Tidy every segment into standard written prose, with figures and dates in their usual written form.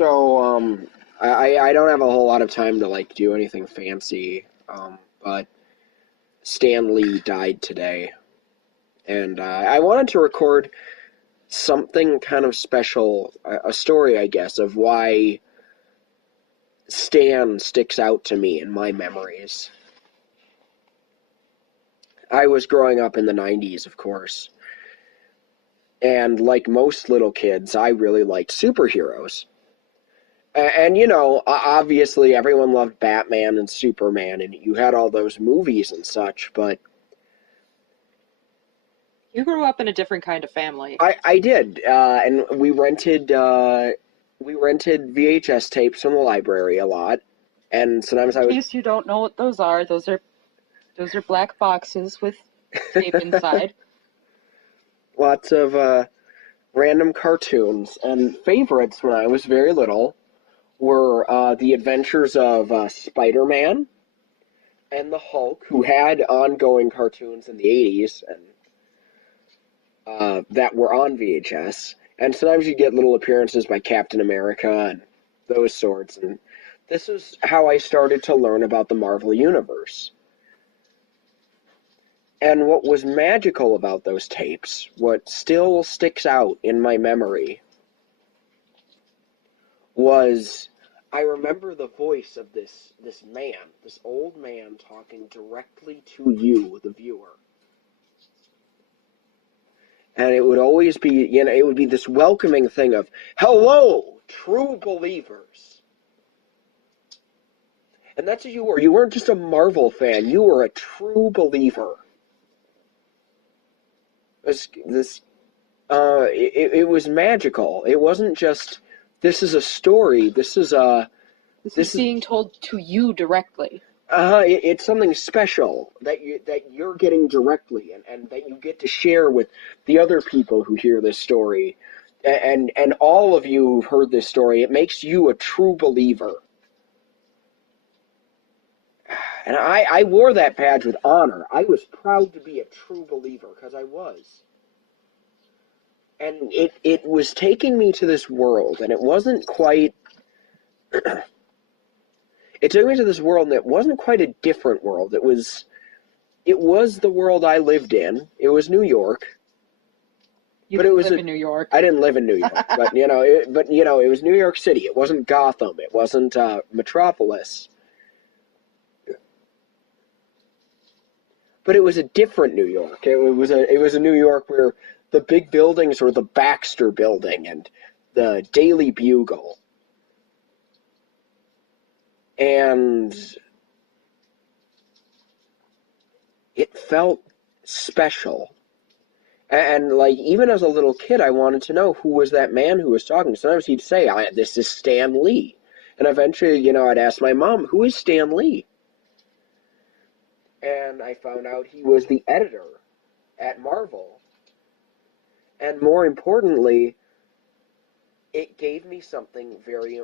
I don't have a whole lot of time to like do anything fancy, but Stan Lee died today, and I wanted to record something kind of special, a story, I guess, of why Stan sticks out to me in my memories. I was growing up in the 90s, of course, and like most little kids, I really liked superheroes. And, you know, obviously everyone loved Batman and Superman, and you had all those movies and such, but You grew up in a different kind of family. I did, and we rented VHS tapes from the library a lot, and sometimes In I would case you don't know what those are black boxes with tape inside. lots of random cartoons, and favorites when I was very little were The Adventures of Spider-Man and the Hulk, who had ongoing cartoons in the 80s and that were on VHS. And sometimes you get little appearances by Captain America and those sorts. And this is how I started to learn about the Marvel Universe. And what was magical about those tapes, what still sticks out in my memory, was I remember the voice of this man, this old man talking directly to you, the viewer. And it would always be, you know, it would be this welcoming thing of, hello, true believers. And that's what you were. You weren't just a Marvel fan. You were a true believer. It was magical. It wasn't just, this is a story. This is Being told to you directly. It's something special that you're getting directly, and that you get to share with the other people who hear this story, and all of you who've heard this story. It makes you a true believer, and I wore that badge with honor. I was proud to be a true believer because I was, and it was taking me to this world, and it wasn't quite. It took me to this world, and it wasn't quite a different world. It was the world I lived in. It was New York. You didn't live in New York. I didn't live in New York, but it was New York City. It wasn't Gotham. It wasn't Metropolis. But it was a different New York. It was a New York where the big buildings were the Baxter Building and the Daily Bugle. And it felt special. And like, even as a little kid, I wanted to know who was that man who was talking. Sometimes he'd say, this is Stan Lee. And eventually, you know, I'd ask my mom, who is Stan Lee? And I found out he was the editor at Marvel. And more importantly, it gave me something very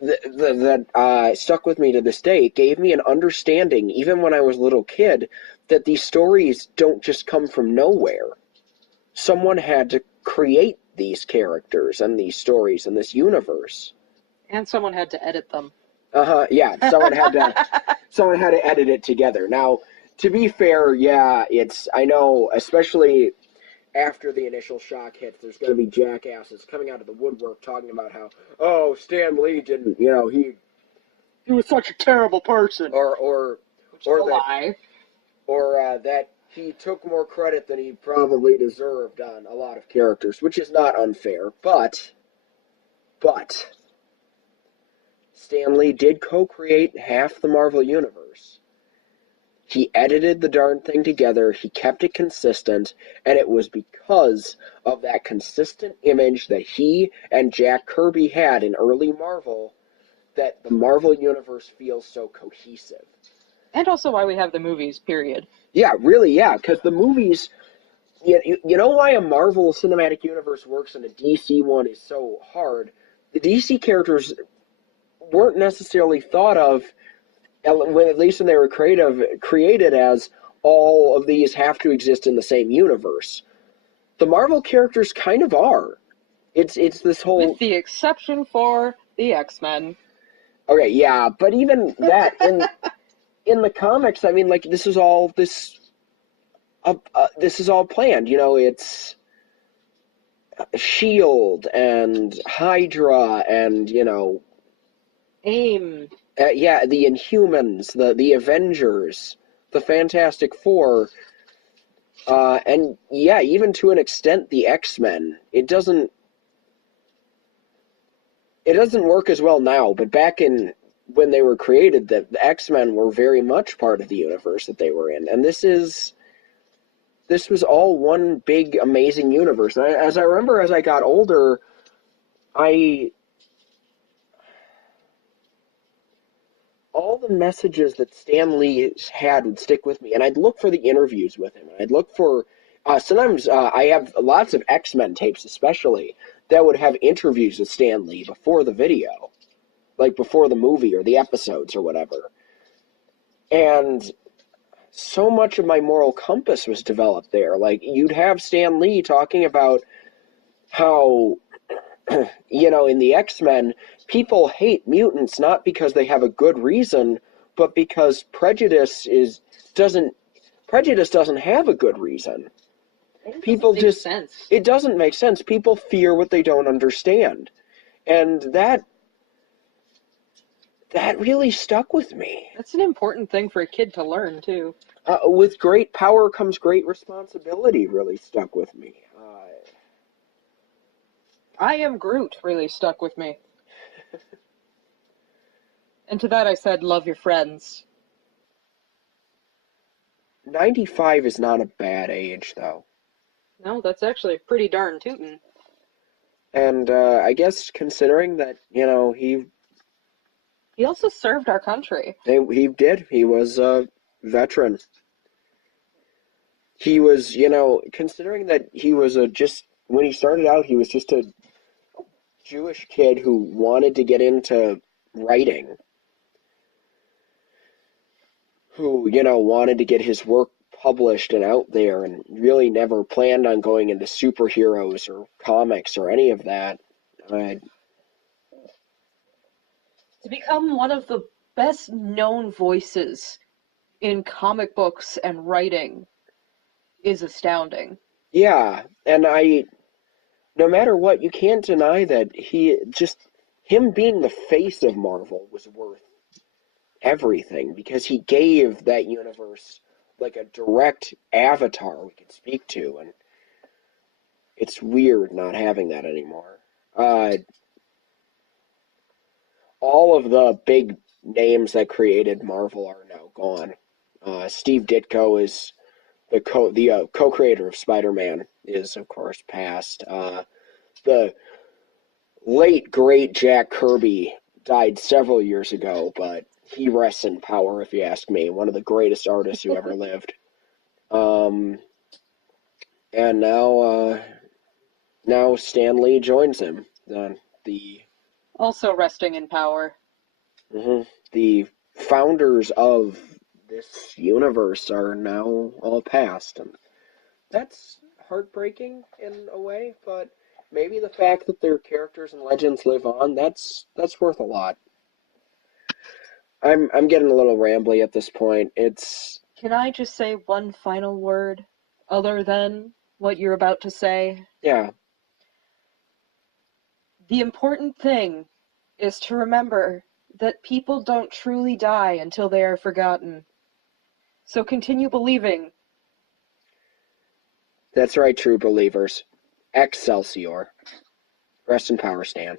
that stuck with me to this day. It gave me an understanding, even when I was a little kid, that these stories don't just come from nowhere. Someone had to create these characters and these stories and this universe. And someone had to edit them. Yeah, someone had to edit it together. Now, to be fair, yeah, I know, especially after the initial shock hits, there's going to be jackasses coming out of the woodwork talking about how, oh, Stan Lee didn't, you know, he was such a terrible person, or that he took more credit than he probably deserved on a lot of characters, which is not unfair, but Stan Lee did co-create half the Marvel Universe. He edited the darn thing together, he kept it consistent, and it was because of that consistent image that he and Jack Kirby had in early Marvel that the Marvel Universe feels so cohesive. And also why we have the movies, period. Yeah, really, yeah, because the movies, you know why a Marvel Cinematic Universe works and a DC one is so hard? The DC characters weren't necessarily thought of, at least when they were created as all of these have to exist in the same universe. The Marvel characters kind of are. It's this whole... With the exception for The X-Men. Okay, yeah, but even that in the comics, I mean, like this is all planned. You know, it's Shield and Hydra and AIM. yeah, the Inhumans, the Avengers, the Fantastic Four, and yeah, even to an extent, the X-Men. It doesn't work as well now, but back in when they were created, the X-Men were very much part of the universe that they were in, and this was all one big amazing universe. As I remember, as I got older, I all the messages that Stan Lee had would stick with me, and I'd look for the interviews with him, and I'd look for sometimes I have lots of X-Men tapes, especially that would have interviews with Stan Lee before the video, like before the movie or the episodes or whatever, and so much of my moral compass was developed there. Like you'd have Stan Lee talking about how in the X-Men, people hate mutants not because they have a good reason, but because doesn't prejudice doesn't have a good reason. People Makes just sense. it doesn't make sense. People fear what they don't understand. And that really stuck with me. That's an important thing for a kid to learn, too. With great power comes great responsibility really stuck with me. I am Groot really stuck with me. And to that I said, love your friends. 95 is not a bad age, though. No, that's actually pretty darn tootin'. And I guess considering that, He also served our country. he did. He was a veteran. He was, considering that he was when he started out, he was just a Jewish kid who wanted to get into writing, who, wanted to get his work published and out there, and really never planned on going into superheroes or comics or any of that. To become one of the best known voices in comic books and writing is astounding. Yeah, and no matter what, you can't deny that him being the face of Marvel was worth everything, because he gave that universe like a direct avatar we could speak to, and it's weird not having that anymore. All of the big names that created Marvel are now gone. Steve Ditko is the co-creator of Spider-Man, is of course passed. The late great Jack Kirby died several years ago, but he rests in power, if you ask me. One of the greatest artists who ever lived. And now Stan Lee joins him. The Also resting in power. the founders of this universe are now all passed, and that's heartbreaking in a way. But maybe the fact that their characters and legends live on, that's worth a lot. I'm getting a little rambly at this point. Can I just say one final word other than what you're about to say? Yeah. The important thing is to remember that people don't truly die until they are forgotten. So continue believing. That's right, true believers. Excelsior. Rest in power, Stan.